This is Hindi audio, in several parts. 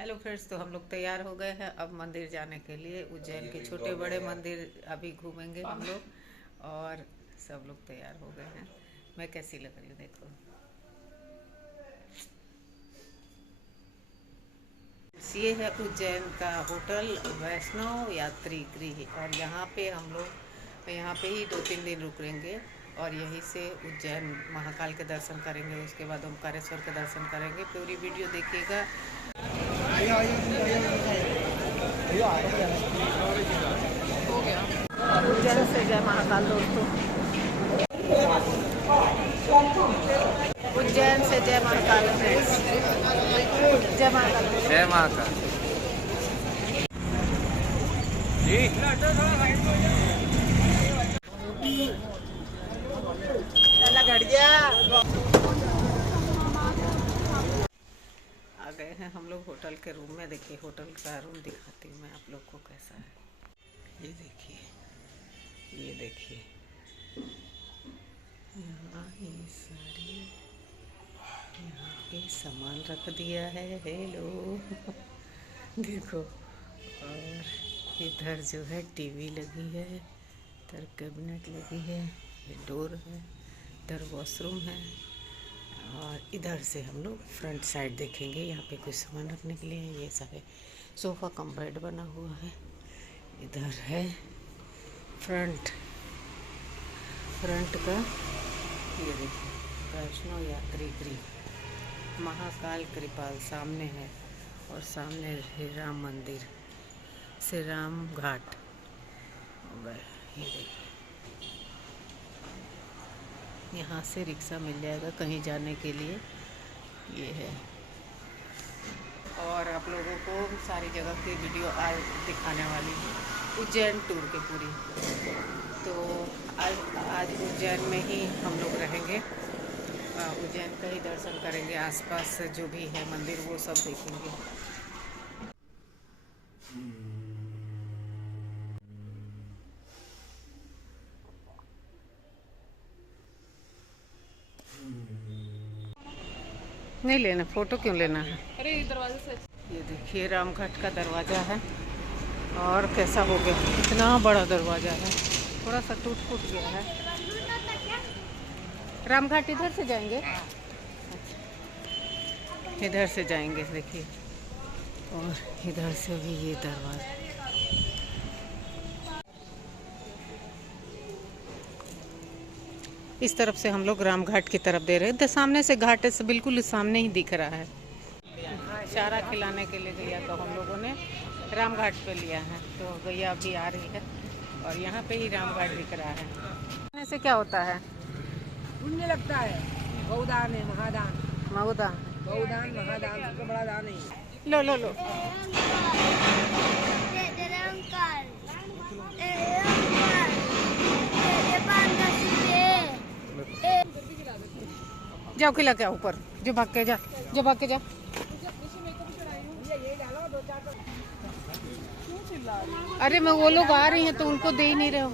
हेलो फ्रेंड्स, तो हम लोग तैयार हो गए हैं अब मंदिर जाने के लिए। उज्जैन के छोटे बड़े मंदिर अभी घूमेंगे हम लोग और सब लोग तैयार हो गए हैं। मैं कैसी लग रही हूँ देखो। ये है उज्जैन का होटल वैष्णव यात्री गृह और यहाँ पे हम लोग यहाँ पे ही 2-3 दिन रुकेंगे और यहीं से उज्जैन महाकाल के दर्शन करेंगे। उसके बाद ओमकारेश्वर के दर्शन करेंगे। पूरी वीडियो देखिएगा। हो गया उज्जैन से जय महाकाल दोस्तों। उज्जैन से जय महाकाल फ्रेंड्स। जय महाकाल जय महाकाल आ गए हैं हम लोग होटल के रूम में। देखिए होटल का रूम दिखाती हूँ मैं आप लोग को कैसा है। ये देखिए, ये देखिए यहाँ ये सारी यहाँ पे सामान रख दिया है। हेलो देखो, और इधर जो है टीवी लगी है, इधर कैबिनेट लगी है, ये डोर है, इधर वॉशरूम है और इधर से हम लोग फ्रंट साइड देखेंगे। यहाँ पे कुछ सामान रखने के लिए ये सारे सोफ़ा कम बेड बना हुआ है। इधर है फ्रंट का, ये देखिए वैष्णव यात्री गृह महाकाल कृपाल सामने है और सामने है राम मंदिर, श्री राम घाट। ये देखिए यहाँ से रिक्शा मिल जाएगा कहीं जाने के लिए। ये है और आप लोगों को सारी जगह की वीडियो आज दिखाने वाली है, उज्जैन टूर की पूरी। तो आज उज्जैन में ही हम लोग रहेंगे। उज्जैन का ही दर्शन करेंगे, आसपास जो भी है मंदिर वो सब देखेंगे। नहीं लेना, फोटो क्यों लेना है? अरे दरवाजे से। ये देखिए रामघाट का दरवाज़ा है और कैसा हो गया, इतना बड़ा दरवाज़ा है, थोड़ा सा टूट फूट गया है। रामघाट इधर से जाएंगे, इधर से जाएंगे देखिए, और इधर से भी ये दरवाज़ा। इस तरफ से हम लोग रामघाट की तरफ दे रहे हैं। सामने से घाट से बिल्कुल सामने ही दिख रहा है। चारा खिलाने के लिए गैया को हम लोगों ने रामघाट पे लिया है, तो गैया अभी आ रही है और यहाँ पे ही रामघाट दिख रहा है। ऐसे क्या होता है? पुण्य लगता है। गौदान है, महादान। मऊदान, गौदान महादान सबसे बड़ा दान है। लो लो लो। जाओ खिला के ऊपर, जो भाग के जा, जो भाग के जा। अरे मैं वो लोग आ रही हैं तो उनको दे ही नहीं रहे हो।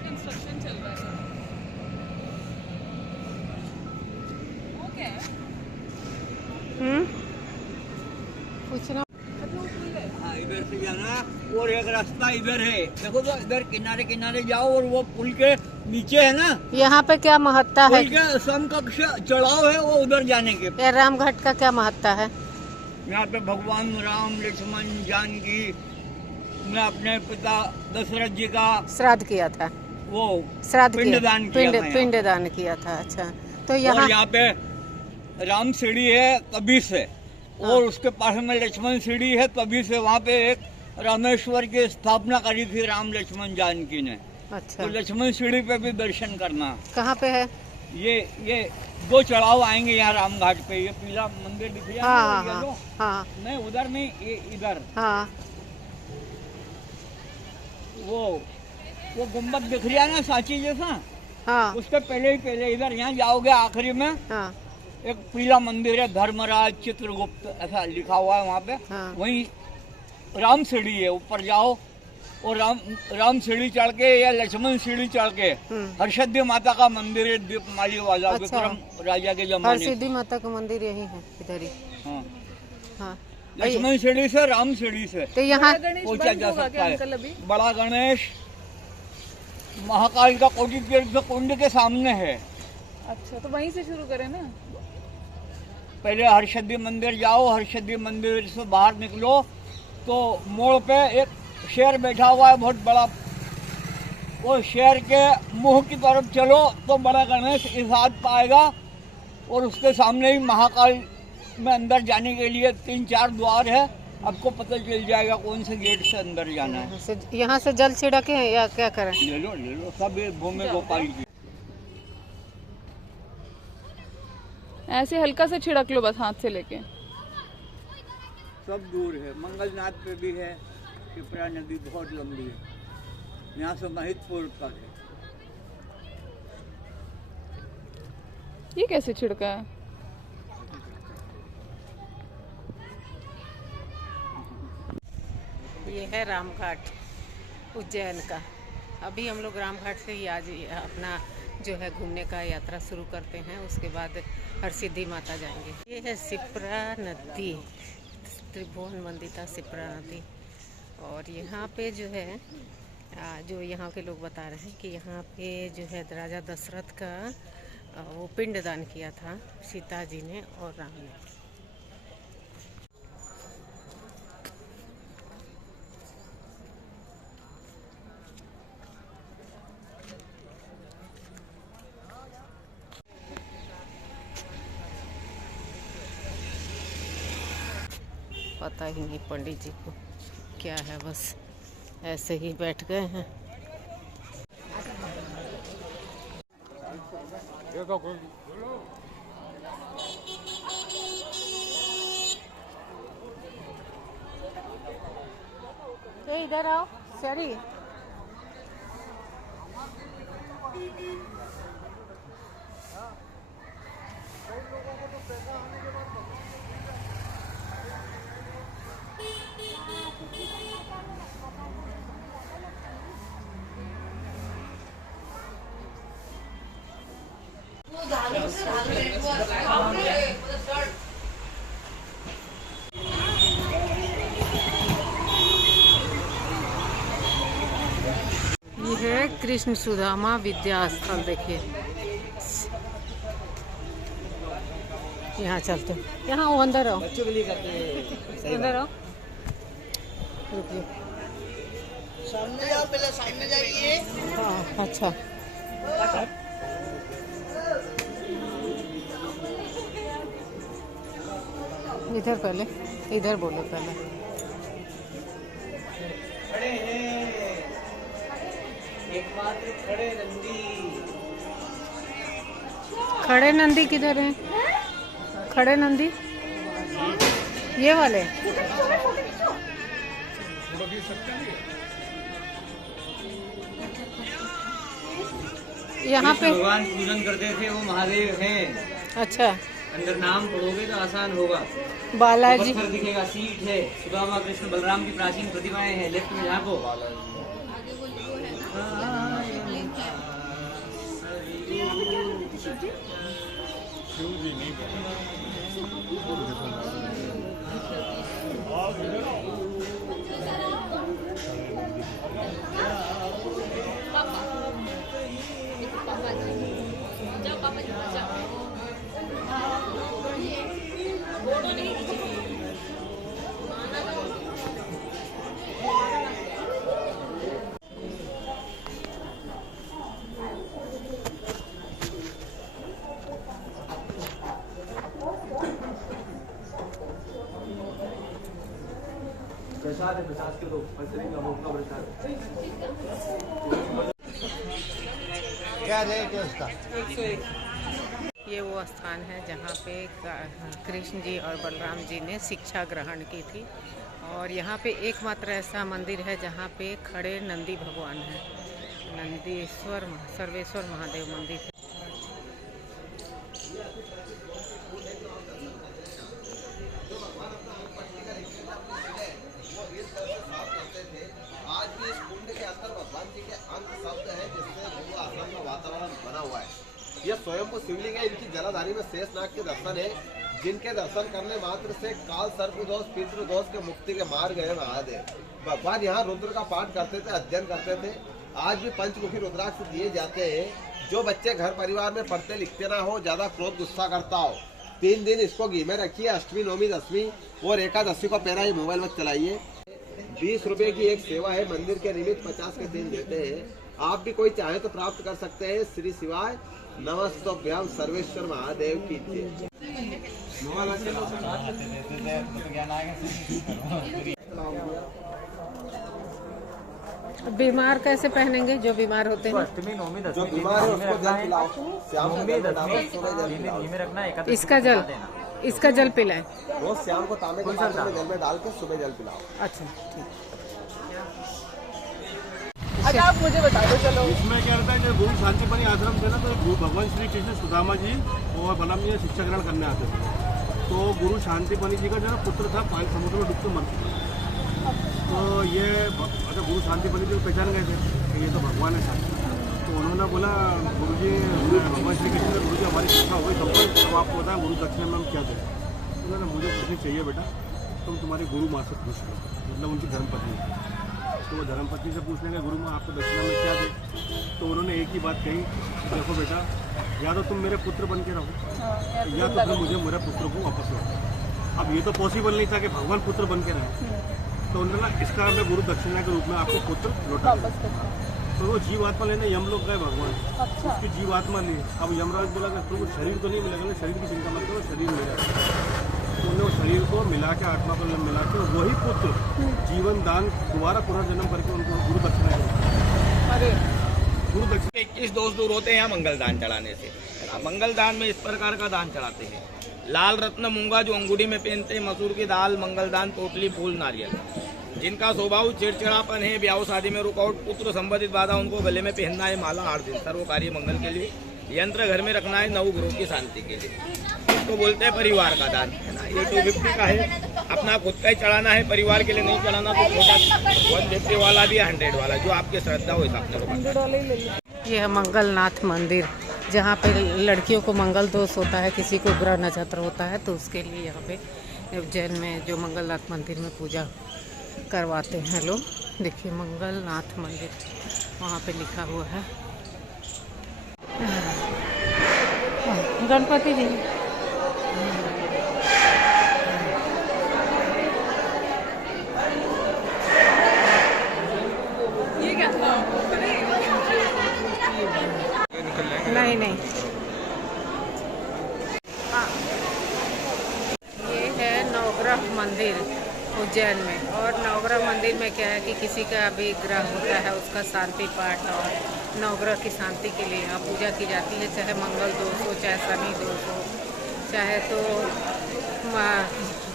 कंस्ट्रक्शन चल रहा है। ओके। पूछना। हाँ, इधर से जाना और एक रास्ता इधर है, देखो तो इधर किनारे किनारे जाओ और वो पुल के नीचे है ना, यहाँ पे क्या महत्ता है? पुल के समकक्ष चढ़ाव है वो उधर जाने के। ये रामघाट का क्या महत्ता है? यहाँ पे भगवान राम लक्ष्मण जानकी ने अपने पिता दशरथ जी का श्राद्ध किया था, वो श्राद्ध पिंडदान किया था यहाँ। पिंडदान किया था। अच्छा, तो और यहाँ यहाँ पे राम सीढ़ी है तभी से, और उसके पास में लक्ष्मण सीढ़ी है तभी से। वहाँ पे एक रामेश्वर की स्थापना करी थी राम लक्ष्मण जानकी ने। अच्छा, तो लक्ष्मण सीढ़ी पे भी दर्शन करना। कहाँ पे है? ये दो चढ़ाव आएंगे यहाँ रामघाट पे। ये पीला मंदिर दिख रहा हाँ है, हाँ येलो। हाँ नहीं उधर नहीं, ये इधर हाँ। वो गुम्बद दिख रहा है ना सांची जैसा, हाँ उसके पहले इधर यहाँ जाओगे आखिरी में हाँ एक पीला मंदिर है, धर्मराज चित्रगुप्त ऐसा लिखा हुआ है वहाँ पे। हाँ। वहीं राम सीढ़ी है, ऊपर जाओ और राम सीढ़ी चढ़ के या लक्ष्मण सीढ़ी चढ़ के हर्षिद्धि माता का मंदिर है, दीपमाली वाला। अच्छा। विक्रम राजा के जमाने। हरसिद्धि माता का मंदिर यही है इधर ही। हाँ, हाँ लक्ष्मण सीढ़ी से राम सीढ़ी से तो यहाँ पहुंचा जा सकता है। बड़ा गणेश महाकाल का कोटि तीर्थ कुंड के सामने है। अच्छा, तो वहीं से शुरू करें ना। पहले हर्षिद्धि मंदिर जाओ, हर्षिद्धि मंदिर से बाहर निकलो तो मोड़ पे एक शेर बैठा हुआ है बहुत बड़ा। वो शेर के मुंह की तरफ चलो तो बड़ा गणेश इस हाथ पाएगा और उसके सामने ही महाकाल में अंदर जाने के लिए 3-4 द्वार है। आपको पता चल जाएगा कौन से गेट से अंदर जाना है। यहाँ से जल छिड़के या क्या करें? ले लो सब भूमि गोपाल की। ऐसे हल्का से छिड़क लो बस हाथ से लेके। सब दूर है। मंगलनाथ पे भी है। शिप्रा नदी बहुत लंबी है। यहाँ से महितपुर तक है। ये कैसे छिड़का है? ये है रामघाट उज्जैन का। अभी हम लोग रामघाट से ही आज अपना जो है घूमने का यात्रा शुरू करते हैं। उसके बाद हरसिद्धि माता जाएंगे। ये है शिप्रा नदी, त्रिभुवन वंदिता शिप्रा नदी। और यहाँ पे जो है जो यहाँ के लोग बता रहे हैं कि यहाँ पे जो है राजा दशरथ का वो पिंडदान किया था सीता जी ने और राम ने। पता ही नहीं पंडित जी को क्या है, बस ऐसे ही बैठ गए हैं। इधर आओ सरी। ये है कृष्ण सुदामा विद्या स्थल। देखिए यहाँ चलते, यहाँ आओ, अंदर आओ, अंदर आओ, रुकिए। सामने जाओ, पहले सामने जाइए। हाँ अच्छा। इधर पहले, इधर बोलो पहले। खड़े हैं एकमात्र खड़े नंदी। खड़े नंदी किधर है? खड़े नंदी ये वाले। यहाँ पे भगवान पूजन करते थे वो महादेव हैं। अच्छा, अंदर नाम पढ़ोगे तो आसान होगा। बालाजी पत्थर दिखेगा, सीट है, सुदामा कृष्ण बलराम की प्राचीन प्रतिमाएं हैं। लेफ्ट में झांको। प्रसाद है, प्रसाद के दो का भोग का प्रसाद। क्या रेट है उसका? 101। ये वो स्थान है जहाँ पे कृष्ण जी और बलराम जी ने शिक्षा ग्रहण की थी। और यहाँ पे एकमात्र ऐसा मंदिर है जहाँ पे खड़े नंदी भगवान है। नंदीश्वर सर्वेश्वर महादेव मंदिर है। आज भी शांत शब्द है जिससे गुरु आश्रम का वातावरण बना हुआ है। यह स्वयं को शिवलिंग है। इनकी जलाधारी में शेषनाग के दर्शन है, जिनके दर्शन करने मात्र से काल सर्पदोष पितृदोष के मुक्ति के मार्ग है महादेव। भगवान यहाँ रुद्र का पाठ करते थे, अध्ययन करते थे। आज भी पंचमुखी रुद्राक्ष दिए जाते हैं। जो बच्चे घर परिवार में पढ़ते लिखते ना हो, ज्यादा क्रोध गुस्सा करता हो, 3 दिन इसको घी में रखिए। अष्टमी नवमी दसवीं और एकादशी को पहला ही मोबाइल में चलाइए। 20 रुपए की एक सेवा है, मंदिर के निमित्त 50 के 3 देते हैं। आप भी कोई चाहे तो प्राप्त कर सकते हैं। श्री शिवाय नमस्तभ्याम सर्वेश्वर महादेव की जय। बीमार कैसे पहनेंगे जो बीमार होते हैं? जो बीमार है उसको जल पिलाओ। शाम को जल पिलाओ। इसका जल पिलाएं। रोज शाम को तांबे के पात्र में जल में डाल के सुबह जल पिलाओ। अच्छा ठीक। अच्छा आप मुझे बता दो चलो। इसमें क्या रहता है, जब गुरु शांतिपनी आश्रम थे ना, तो भगवान श्री कृष्ण सुदामा जी और बलराम जी शिक्षा ग्रहण करने आते थे। तो गुरु शांतिपनी जी का जो पुत्र था पानी समुद्र में डूब के मर चुका। तो ये अच्छा गुरु शांतिपनी जी को पहचान गए थे कि ये तो भगवान है साथ। तो उन्होंने बोला गुरु जी भगवान श्री कृष्ण गुरु जी हमारी शिक्षा हो गई संपन्न, अब आपको बताएं गुरु दक्षिणा में हम क्या दें। उन्होंने मुझे कुछ नहीं चाहिए बेटा, तुम तुम्हारी गुरु माँ से पूछ लो, मतलब उनकी धर्मपत्नी। तो वो धर्मपत्नी से पूछने का गुरु माँ आपको दक्षिणा में क्या दे। तो उन्होंने एक ही बात कही, देखो बेटा या तो तुम मेरे पुत्र बन के रहो या तो फिर मुझे मेरे पुत्र को वापस लौटाओ। अब ये तो पॉसिबल नहीं था कि भगवान पुत्र बन के रहे। तो उन्होंने इसका मैं गुरु दक्षिणा के रूप में आपको पुत्र लौटा। तो वो जीवात्मा लेने यम लोग गए भगवान, उसकी जीवात्मा ली। अब यमराज बोला कि तुमको शरीर तो नहीं मिलेगा, शरीर की चिंता मत करो, शरीर मिलेगा। तो उन्होंने उस शरीर को मिला के आत्मा को मिला के वही पुत्र जीवन दान दोबारा पुनर्जन्म करके उनको गुरु दक्षिणा दिया। गुरु दक्षिणा 21 दोष दूर होते हैं यहाँ मंगलदान चढ़ाने से। मंगलदान में इस प्रकार का दान चढ़ाते हैं, लाल रत्न मूंगा जो अंगूठी में पहनते हैं, मसूर की दाल, मंगलदान, पोटली, फूल, नारियल। जिनका स्वभाव चिड़चिड़ापन है, ब्याह शादी में रुकावट, पुत्र संबंधित बाधा, उनको गले में पहनना है माला 8 दिन सर्व कार्य मंगल के लिए। यंत्र घर में रखना है 9 ग्रहों की शांति के लिए। तो बोलते हैं परिवार का दान है ना, ये 250 का है, अपना खुद का ही चढ़ाना है, परिवार के लिए नहीं चढ़ाना। तो छोटा 150 वाला भी 100 वाला, जो आपकी श्रद्धा हो हिसाब से। ये है मंगलनाथ मंदिर, जहाँ पे लड़कियों को मंगल दोष होता है, किसी को ग्रह नक्षत्र होता है, तो उसके लिए यहाँ पे उज्जैन में जो मंगलनाथ मंदिर में पूजा करवाते हैं लोग। देखिए मंगलनाथ मंदिर वहाँ पे लिखा हुआ है। गणपति जी ये क्या था? नहीं ये है नवग्रह मंदिर उज्जैन में। और नवग्रह मंदिर में क्या है कि किसी का भी ग्रह होता है उसका शांति पाठ और नवग्रह की शांति के लिए यहाँ पूजा की जाती है। चाहे मंगल दोष हो, चाहे शनि दोष हो, चाहे तो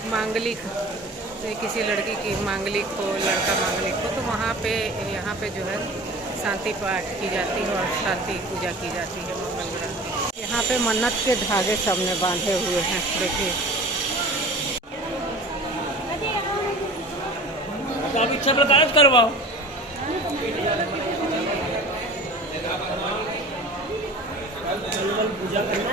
मांगलिक किसी लड़की की मांगलिक हो, लड़का मांगलिक हो, तो वहाँ पे यहाँ पे जो है शांति पाठ की जाती है और शांति पूजा की जाती है मंगल ग्रह। यहाँ पे मन्नत के धागे सबने बांधे हुए हैं। देखिए तो आप इच्छा प्रकाश करवाओ। पूजा करना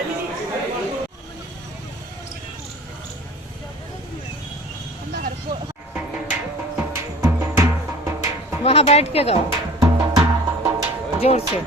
वहाँ बैठ के गाओ जोर से।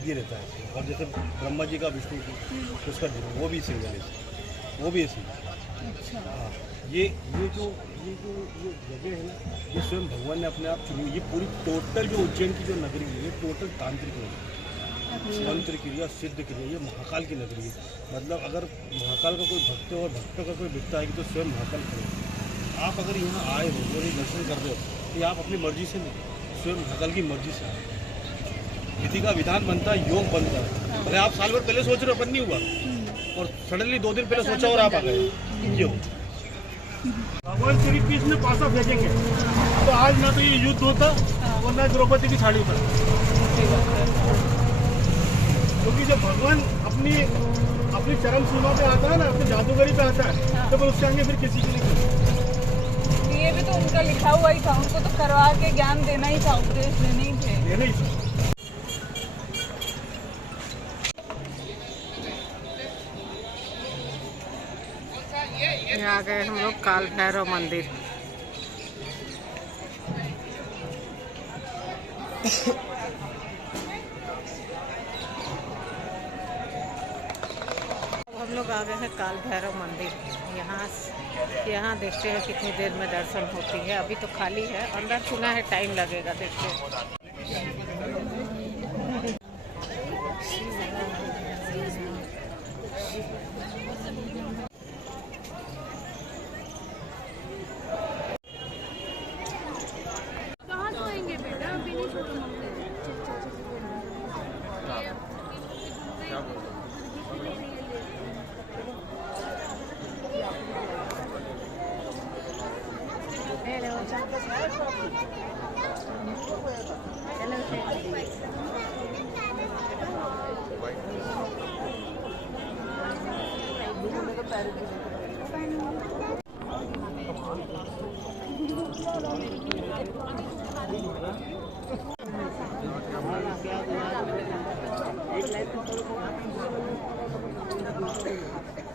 ये रहता है। और जैसे ब्रह्मा जी का विष्णु जी उसका वो भी सिंगल है, वो भी ऐसी। हाँ, ये जगह है ना, ये स्वयं भगवान ने अपने आप चुनी। ये पूरी टोटल जो उज्जैन की जो नगरी है, ये टोटल तांत्रिक है, मंत्र क्रिया, सिद्ध क्रिया, ये महाकाल की नगरी है। मतलब अगर महाकाल का कोई भक्त और भक्तों का कोई बिकता है तो स्वयं महाकाल खड़े। आप अगर यहाँ आए हो और ये दर्शन कर रहे हो तो आप अपनी मर्जी से नहीं, स्वयं महाकाल की मर्जी से आए। विधि का विधान बनता है, योग बनता है। अरे आप साल भर पहले सोच रहे हो, अपन नहीं हुआ, और सडनली 2 दिन पहले सोचा और आप आ गए, क्यों? भगवान श्री कृष्ण पासा फेंकेंगे तो आज ना तो ये युद्ध होता और ना द्रौपदी की साड़ी पर, क्योंकि जब भगवान अपनी चरम सीमा पे आता है ना, अपनी जादूगरी पे आता है, तो फिर उसके आगे फिर किसी की नहीं। ये भी तो उनका लिखा हुआ ही था, उनको तो करवा के ज्ञान देना ही था, उपदेश देने ही थे। आ गए हम लोग काल भैरव मंदिर। हम लोग आ गए हैं काल भैरव मंदिर। यहाँ देखते हैं कितनी देर में दर्शन होती है। अभी तो खाली है, अंदर सुना है टाइम लगेगा, देखते हैं।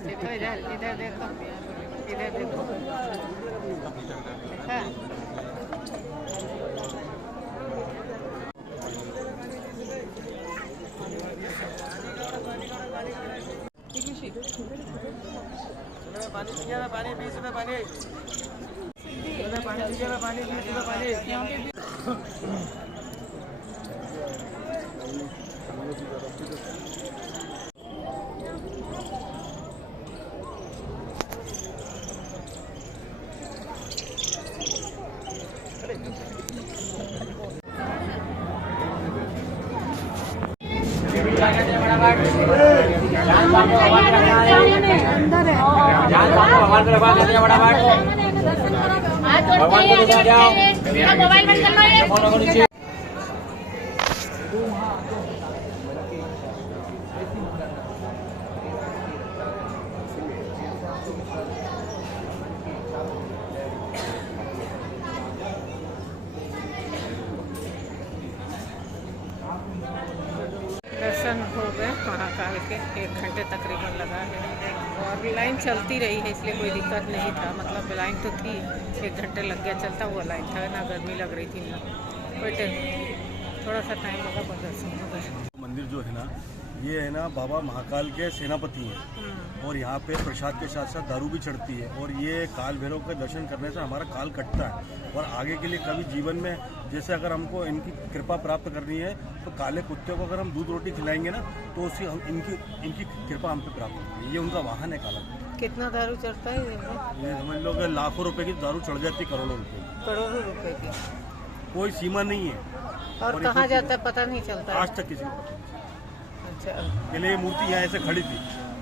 देखो इधर देखो, इधर देखो, देखा? पानी दीजिएगा, पानी 20 रुपये पानी, पानी दीजिएगा, पानी 20 रुपये पानी। मोबाइल बंद कर लो। दर्शन हो गए महाकाल के। 1 घंटे तकरीबन लगा है और लाइन चलती रही है, इसलिए कोई दिक्कत नहीं था। मतलब लाइन तो थी, 1 घंटे लग गया, चलता हुआ लाइन था ना, गर्मी लग रही थी ना, कोई थोड़ा सा टाइम लगा पर दर्शन हो गए। मंदिर जो है ना, ये है ना बाबा महाकाल के सेनापति हैं, और यहाँ पे प्रसाद के साथ साथ दारू भी चढ़ती है, और ये काल भैरव के दर्शन करने से हमारा काल कटता है। और आगे के लिए कभी जीवन में जैसे अगर हमको इनकी कृपा प्राप्त करनी है, तो काले कुत्ते को अगर हम दूध रोटी खिलाएंगे ना, तो उससे हम इनकी कृपा हम पे प्राप्त होगी। ये उनका वाहन है काला। कितना दारू चढ़ता है ये समझ लो कि लाखों रुपए की दारू चढ़ जाती है, करोड़ों रुपए, करोड़ों रुपए की, कोई सीमा नहीं है। और कहाँ जाता है पता नहीं चलता आज तक किसी को पता नहीं। अच्छा, पहले ये मूर्ति यहाँ ऐसे खड़ी थी,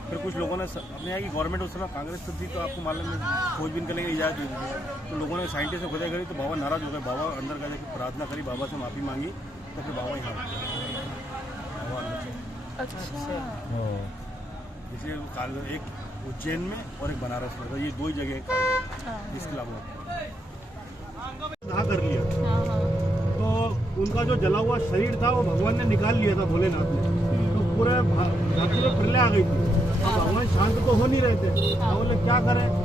फिर कुछ लोगों ने अपने यहाँ की गवर्नमेंट उस समय कांग्रेस तो थी, तो आपको मालूम है खोजबीन करने की इजाज़त दी थी, तो लोगों ने साइंटिस्ट से खुदाई करी, तो बाबा नाराज हो गए। बाबा अंदर गए, प्रार्थना करी, बाबा से माफ़ी मांगी, तो फिर बाबा यहाँ बाबा अंदर। अच्छा, इसलिए काल एक उज्जैन में और एक बनारस में, ये 2 ही जगह इसके लागू कहा कर लिया। तो उनका जो जला हुआ शरीर था वो भगवान ने निकाल लिया था, भोलेनाथ ने। तो पूरे धरती में प्रलय आ गई थी, तो भगवान शांत तो हो नहीं रहे थे। तो बोले क्या करें, तो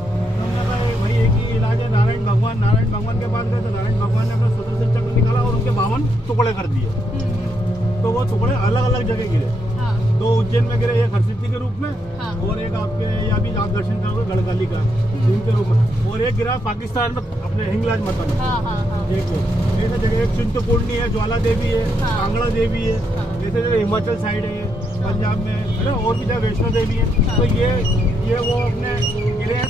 हमने कहा भाई एक ही इलाज है, नारायण भगवान के पास गए, तो नारायण भगवान ने अपना स्वतंत्र चक्र निकाला और उनके 52 टुकड़े कर दिए। तो वो टुकड़े अलग अलग जगह गिरे, 2 उज्जैन में गिरे, एक हरसिद्धि के रूप में, और एक आपके यहाँ भी आप दर्शन करोगे गढ़काली का सिंह के रूप में, और एक गिरा पाकिस्तान में अपने हिंगलाज माता में। ऐसे जगह एक चिंतपूर्णी है, ज्वाला देवी है, कांगड़ा देवी है, ऐसे जगह हिमाचल साइड है, पंजाब में है ना, और भी जगह वैष्णो देवी है। तो ये वो अपने गिरे हैं।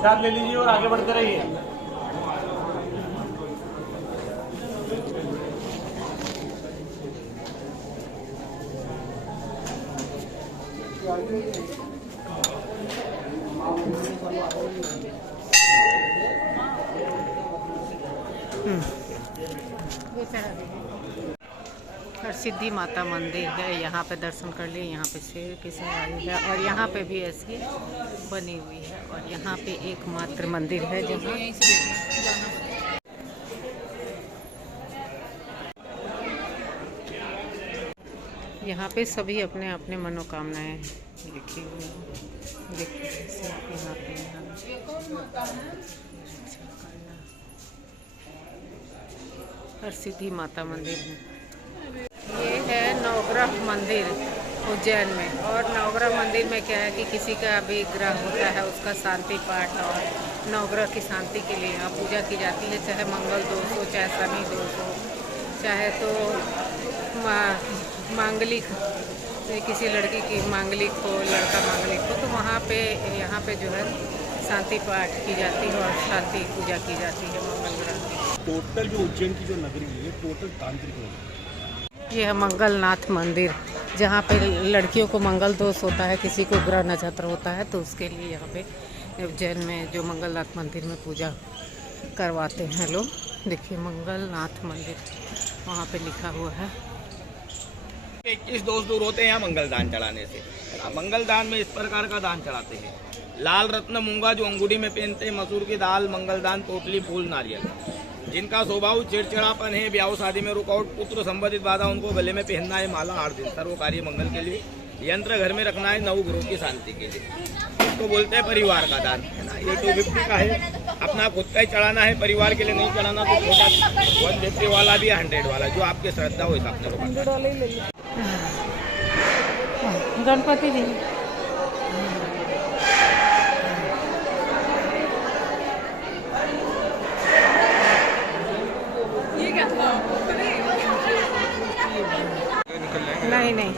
प्रसाद ले लीजिए और आगे बढ़ते रहिए। हरसिद्धि माता मंदिर है, यहाँ पे दर्शन कर लिए। यहाँ पे शेर की सवारी है और यहाँ पे भी ऐसी बनी हुई है और यहाँ पे एकमात्र मंदिर है जहाँ यहाँ पे सभी अपने अपने मनोकामनाएं लिखी हुई हैं। देखिए यहाँ पे हरसिद्धि माता मंदिर है। ये है नवग्रह मंदिर उज्जैन में। और नवग्रह मंदिर में क्या है कि किसी का भी ग्रह होता है उसका शांति पाठ और नवग्रह की शांति के लिए यहाँ पूजा की जाती है। चाहे मंगल दोष हो, चाहे शनि दोष हो, चाहे तो मांगलिक किसी लड़की की मांगलिक हो, लड़का मांगलिक हो, तो वहाँ पे यहाँ पे जो है शांति पाठ की जाती है और शांति पूजा की जाती है मंगल ग्रह। टोटल जो उज्जैन की जो नगरी है टोटल तांत्रिक है। ये है मंगलनाथ मंदिर, जहाँ पे लड़कियों को मंगल दोष होता है, किसी को ग्रह नक्षत्र होता है, तो उसके लिए यहाँ पे उज्जैन में जो मंगलनाथ मंदिर में पूजा करवाते हैं लोग। देखिए मंगलनाथ मंदिर वहाँ पे लिखा हुआ है। 21 दोष दूर होते हैं यहाँ मंगलदान चढ़ाने से। मंगलदान में इस प्रकार का दान चढ़ाते हैं। लाल रत्न मूंगा जो अंगूठी में पहनते हैं, मसूर की दाल, मंगलदान, पोटली, फूल, नारियल। जिनका स्वभाव चिड़चिड़ापन है, ब्याह शादी में रुकावट, पुत्र संबंधित बाधा, उनको गले में पहनना है माला 8 दिन सर्व कार्य मंगल के लिए। यंत्र घर में रखना है 9 ग्रहों की शांति के लिए। तो बोलते हैं परिवार का दान है ना। ये 250 का है, अपना खुद का ही चढ़ाना है, परिवार के लिए नहीं चढ़ाना। तो छोटा 150 वाला भी है, 100 वाला, जो आपकी श्रद्धा हो हिसाब से। 100 वाला ही ले लो। गणपति जी ये क्या था? नहीं नहीं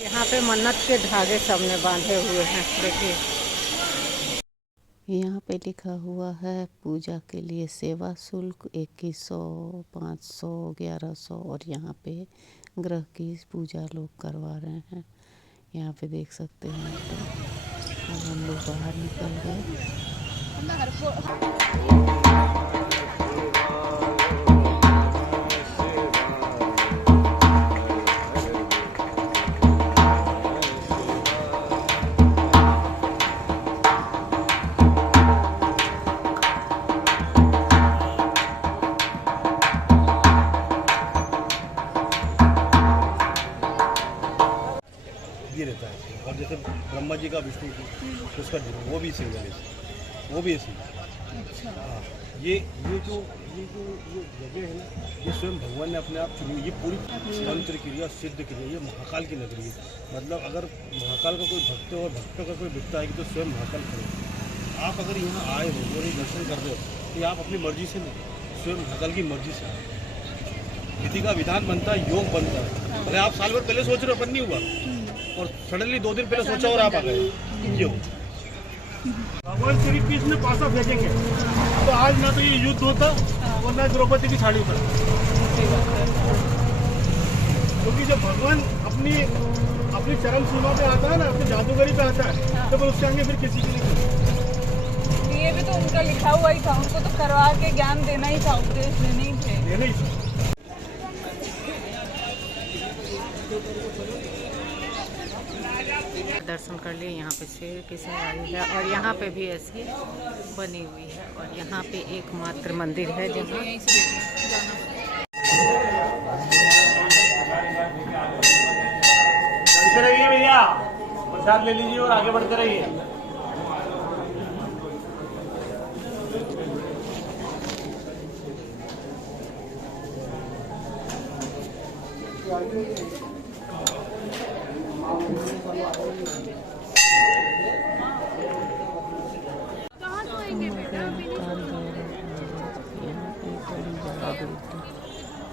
यहाँ पे मन्नत के धागे सबने बांधे हुए हैं। देखिए यहाँ पे लिखा हुआ है पूजा के लिए सेवा शुल्क 2100, 500, 1100 और यहाँ पे ग्रह की पूजा लोग करवा रहे हैं। यहाँ पे देख सकते हैं। तो हम लोग बाहर निकल गए। ये रहता है। और जैसे ब्रह्मा जी का विष्णु जी उसका वो भी सिंगल है, वो भी ऐसी। हाँ, ये जो जगह है ना, ये स्वयं भगवान ने अपने आप चुनी। ये पूरी तंत्र क्रिया सिद्ध क्रिया, ये महाकाल की नगरी है। मतलब अगर महाकाल का कोई भक्त और भक्त का कोई बिकता है तो स्वयं महाकाल खड़े। आप अगर यहाँ आए हो और ये दर्शन कर रहे हो तो आप अपनी मर्जी से नहीं, स्वयं महाकाल की मर्जी से। विधि का विधान बनता है, योग बनता है। अरे आप साल भर पहले सोच रहे हो, अपन नहीं हुआ, और सडनली 2 दिन पहले सोचा और आप आ गए। ये भगवान श्री कृष्ण पासा फेंकेंगे तो आज ना तो ये युद्ध होता और ना द्रौपदी की साड़ी पर। क्योंकि जब भगवान अपनी चरम सीमा पे आता है ना, अपनी जादूगरी पे आता है, तो फिर उससे आगे फिर किसी के लिए। ये भी तो उनका लिखा हुआ ही था, उनको तो करवा के ज्ञान देना ही था, उपदेश देना ही थे। दर्शन कर लिए। यहाँ पे शेर की सवारी है और यहाँ पे भी ऐसी बनी हुई है और यहाँ पे एकमात्र मंदिर है जहाँ रहिए भैया, प्रसाद ले लीजिए और आगे बढ़ते रहिए। का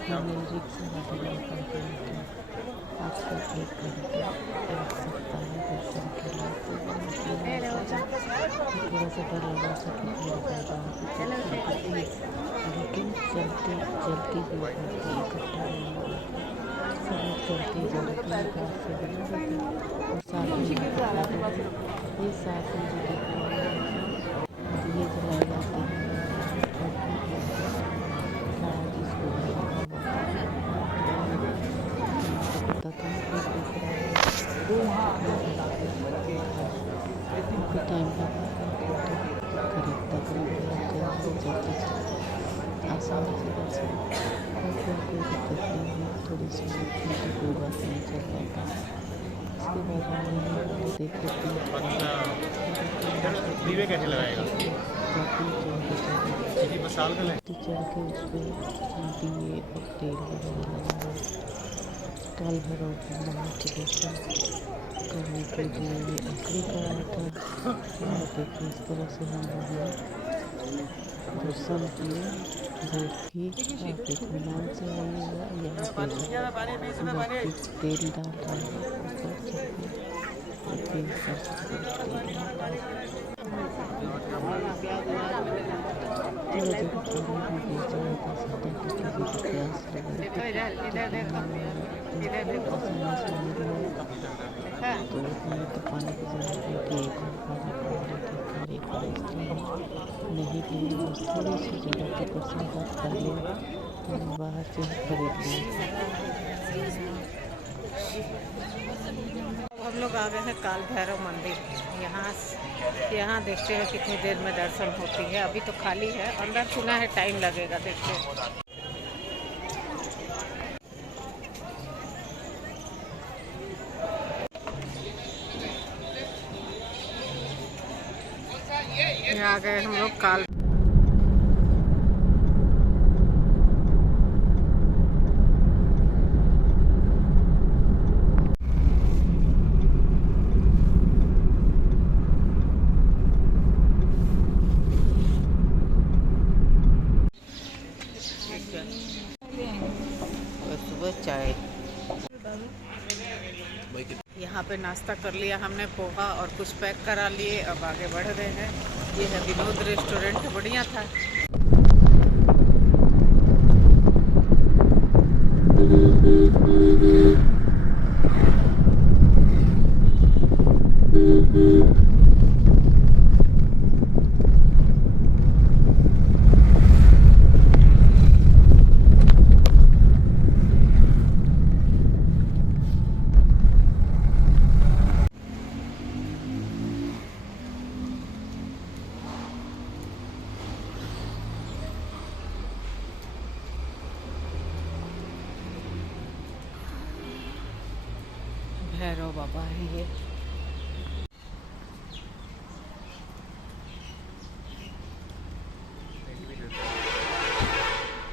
फीमेल रिक्शा वाले आपको 1 घंटा 1 सप्ताह दर्शन के लिए थोड़ा सा डर लगा सके लेकिन चलती चलती भी होती इकट्ठा सब चलती जाती और साथ में ये साथ में जो दिख रहा है दिए जलाए जाते हैं टाइम खरीदता आसानी से दर्शन कोई दिक्कत नहीं हुई थोड़ी सी कोई बात नहीं चल रहा था। इसके बाद हमने देख दीवे कैसे लगाएगा साल का चढ़ के उस पर दिए और तेल वगैरह लगा काल भैरव भगवान के दर्शन करने के लिए ये आखिरी कराया था। और देखिए इस तरह से हम लोग दर्शन किए जो कि आप इत्मीनान से आइएगा। यहाँ पे तेल डाल रहा है ऊपर से तेल तो पानी की जरूरत नहीं लिए बस थोड़ी सी जगह के दर्शन कर लिया बाहर से खरीद लिया। हम लोग आ गए हैं काल भैरव मंदिर। यहाँ देखते हैं कितनी देर में दर्शन होती है। अभी तो खाली है, अंदर सुना है टाइम लगेगा, देखते हैं। आ गए हम लोग काल सुबह चाय यहाँ पे नाश्ता कर लिया हमने, पोहा और कुछ पैक करा लिए। अब आगे बढ़ रहे हैं। ये है विनोद रेस्टोरेंट, बढ़िया था। भैरव बाबा है ये।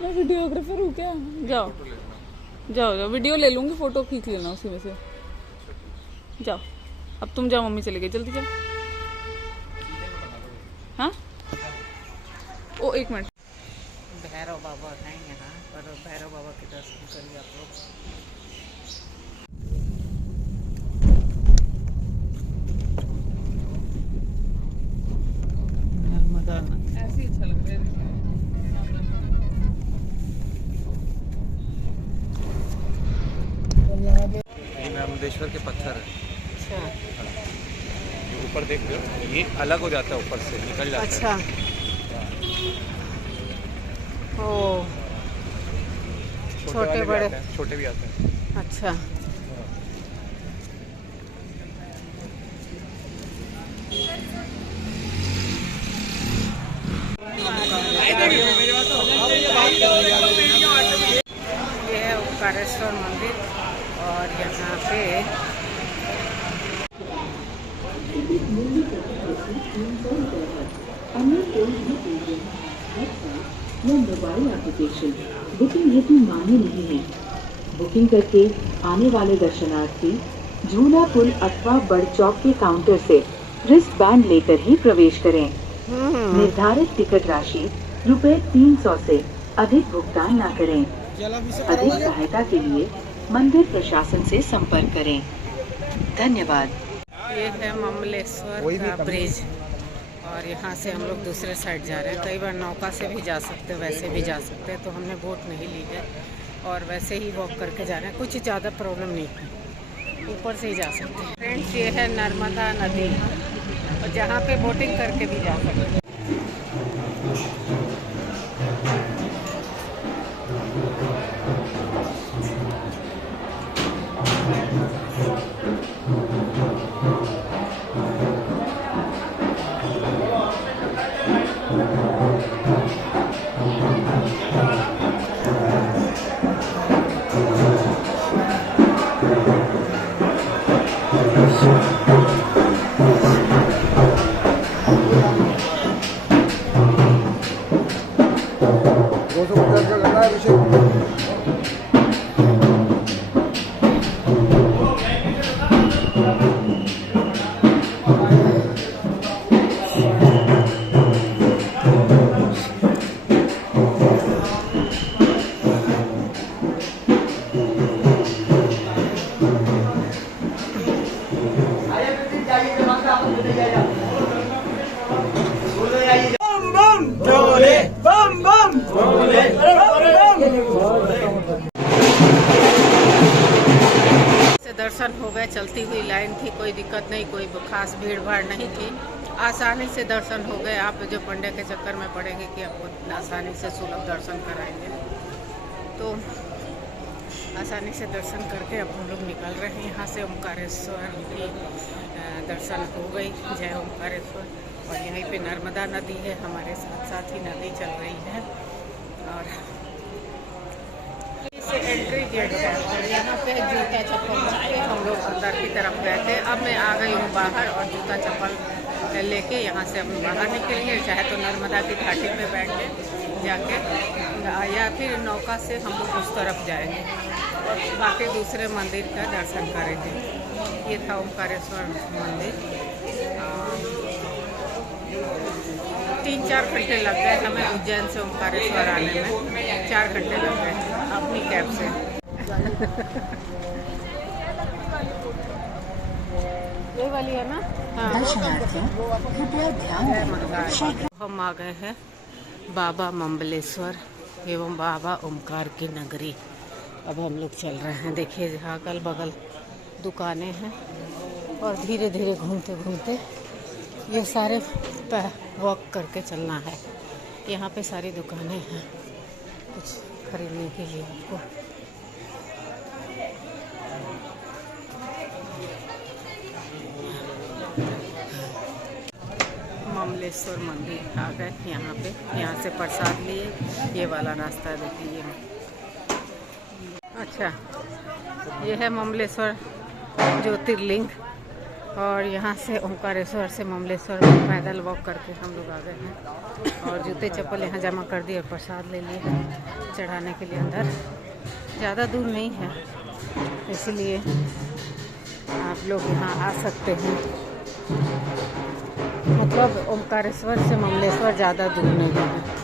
मैं वीडियोग्राफर हूँ क्या? जाओ जाओ जाओ, वीडियो ले लूंगी, फोटो खींच लेना उसी में से। जाओ अब तुम जाओ, मम्मी चली गई, जल्दी जाओ। हाँ ओ 1 मिनट। भैरव बाबा हैं यहाँ पर, भैरव बाबा के दर्शन करिए आप लोग। ऐसे ही अच्छा लग रहा है। नर्मदेश्वर के पत्थर है। अच्छा जो ऊपर देख रहे हो, ये अलग हो जाता है, ऊपर से निकल जाता है। अच्छा ओ छोटे बड़े छोटे भी आते हैं। अच्छा ये है ओंकारेश्वर मंदिर और यहाँ पे मोबाइल एप्लीकेशन बुकिंग हेतु मान्य नहीं है। बुकिंग करके आने वाले दर्शनार्थी झूला पुल अथवा बड़ चौक के काउंटर से रिस्ट बैंड लेकर ही प्रवेश करें। निर्धारित टिकट राशि ₹300 से अधिक भुगतान न करें। अधिक सहायता के लिए मंदिर प्रशासन से संपर्क करें। धन्यवाद। ये है ममलेश्वर का ब्रिज और यहाँ से हम लोग दूसरे साइड जा रहे हैं। कई बार नौका से भी जा सकते हैं, वैसे भी जा सकते हैं, तो हमने बोट नहीं ली है और वैसे ही वॉक करके जा रहे हैं। कुछ ज़्यादा प्रॉब्लम नहीं है, ऊपर से ही जा सकते हैं। फ्रेंड्स, ये है नर्मदा नदी और जहाँ पे बोटिंग करके भी जा सकते हैं। दर्शन हो गए। चलती हुई लाइन थी, कोई दिक्कत नहीं, कोई खास भीड़ भाड़ नहीं थी, आसानी से दर्शन हो गए। आप जो पंडे के चक्कर में पड़ेंगे कि आपको आसानी से सुलभ दर्शन कराएंगे, तो आसानी से दर्शन करके अब हम लोग निकल रहे हैं यहाँ से। ओमकारेश्वर की दर्शन हो गई, जय ओमकारेश्वर। और यहीं पे नर्मदा नदी है, हमारे साथ साथ ही नदी चल रही है। और से एंट्री गेट है और यहाँ पे जूता चप्पल के हम लोग अंदर की तरफ गए थे। अब मैं आ गई हूँ बाहर और जूता चप्पल लेके यहाँ से हम बाहर निकलेंगे। चाहे तो नर्मदा की घाटी पे बैठ के जाके, या फिर नौका से हम लोग उस तरफ जाएंगे और बाकी दूसरे मंदिर का दर्शन करेंगे। ये था ओमकारेश्वर मंदिर। 3-4 घंटे लग गए हमें उज्जैन से ओमकारेश्वर आने में, 4 घंटे लग गए अपनी कैब से। ये वाली है ना? हाँ। हम आ गए हैं बाबा ममलेश्वर एवं बाबा ओमकार की नगरी। अब हम लोग चल रहे हैं। देखिए जहाँ अगल बगल दुकानें हैं और धीरे धीरे घूमते घूमते ये सारे वॉक करके चलना है। यहाँ पे सारी दुकानें हैं कुछ खरीदने के लिए आपको। ममलेश्वर मंदिर आ गए यहाँ पे। यहाँ से प्रसाद लिए, ये वाला रास्ता देखिए। अच्छा, ये है ममलेश्वर ज्योतिर्लिंग और यहाँ से ओमकारेश्वर से ममलेश्वर पैदल वॉक करके हम लोग आ गए हैं। और जूते चप्पल यहाँ जमा कर दिए और प्रसाद ले लिए चढ़ाने के लिए अंदर। ज़्यादा दूर नहीं है, इसलिए आप लोग यहाँ आ सकते हैं। मतलब ओमकारेश्वर से ममलेश्वर ज़्यादा दूर नहीं है।